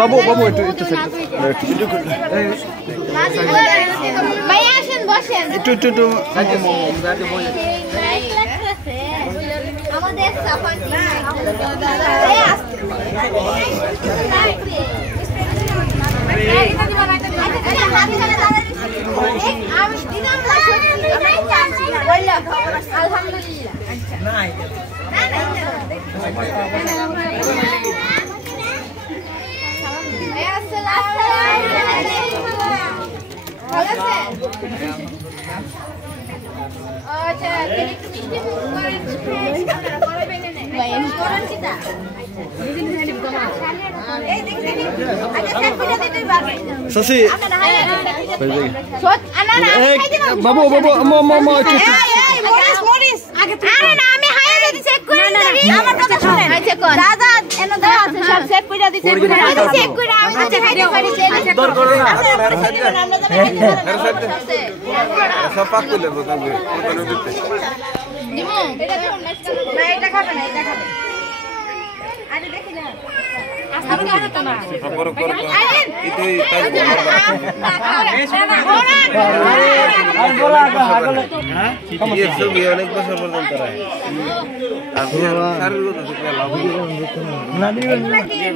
বাবু বাবু একটু Sasi. Babu babu Moris. Aরে না আমি হাইয়া যদি চেক করে দিই আমার কথা শুনেন চেক কর দাদা এনো দাও আছে সব চেক করে দিতে চেক করে আমি খাইতে পারি দর করো না সব পাক করে দেব তবে ওখানে দিতে দিমু এটা তো না এটা খাবে না এটা খাবে আরে দেখি না আস্তে করে তো না বড় করে ইতোই তাই হ্যাঁ ये सब অনেক বছর পর্যন্ত রায়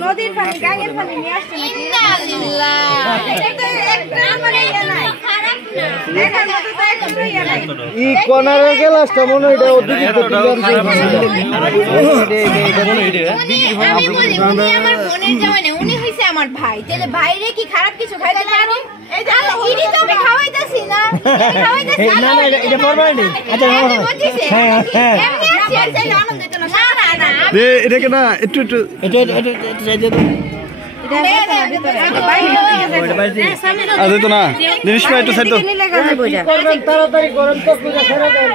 নদীর পানি গাঙ্গের পানি নিয়ে আসছে ইন্নালিল্লাহ এটা তো একটা মানে নাই খারাপ না দেখার মতো তো একটা ইয়া নাই ই কোনারে গ্লাসটা মনে এটা ওদিকে আমি বলি উনি আমার বোনের জামাই না উনি হইছে আমার ভাই তাহলে ভাইরে কি খারাপ কিছু খাইতে পারি এই যে ইডি তো আমি খাওয়াইতাছি না খাওয়াইতাছি না না এটা পড়বাই নি আচ্ছা হ্যাঁ হ্যাঁ এমনি আছে চাই আনন্দ দিত না না না দে এটা কেনা একটু এটা চাই দে তো না জিনিস পাই একটু সাইড তো করবেন তাড়াতাড়ি করেন তো পূজা ছেড়ে দেন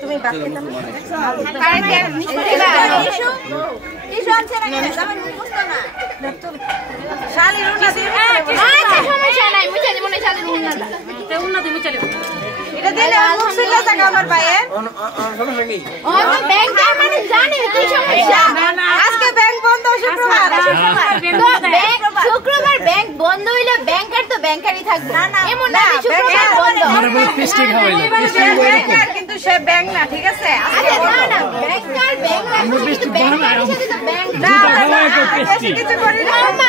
তুমি বাকি তো কারেন্ট নিশ্চয় কিছু আনছে না আমি বুঝতো না শালি রুনা দিয়ে আচ্ছা সমস্যা নাই মুছে দিব না শালি রুনাটা তে উন্নতি মুছে দিব এটা দিলে মুছে না টাকা আমার ভাইয়ের সমস্যা কি ও তো ব্যাংক মানে জানি কি সমস্যা আজকে ব্যাংক বন্ধ শুক্রবার শুক্রবার ব্যাংক বন্ধ হইলে ব্যাংকার তো ব্যাংকারই থাকবে এমন না শুক্রবার বন্ধ মানে বল পিস্টিক হইলো ব্যাংকার কিন্তু সে ব্যাংক না ঠিক আছে আচ্ছা না না ব্যাংকার ব্যাংক না পিস্টিক ব্যাংক না ব্যাংক না কিছু করি না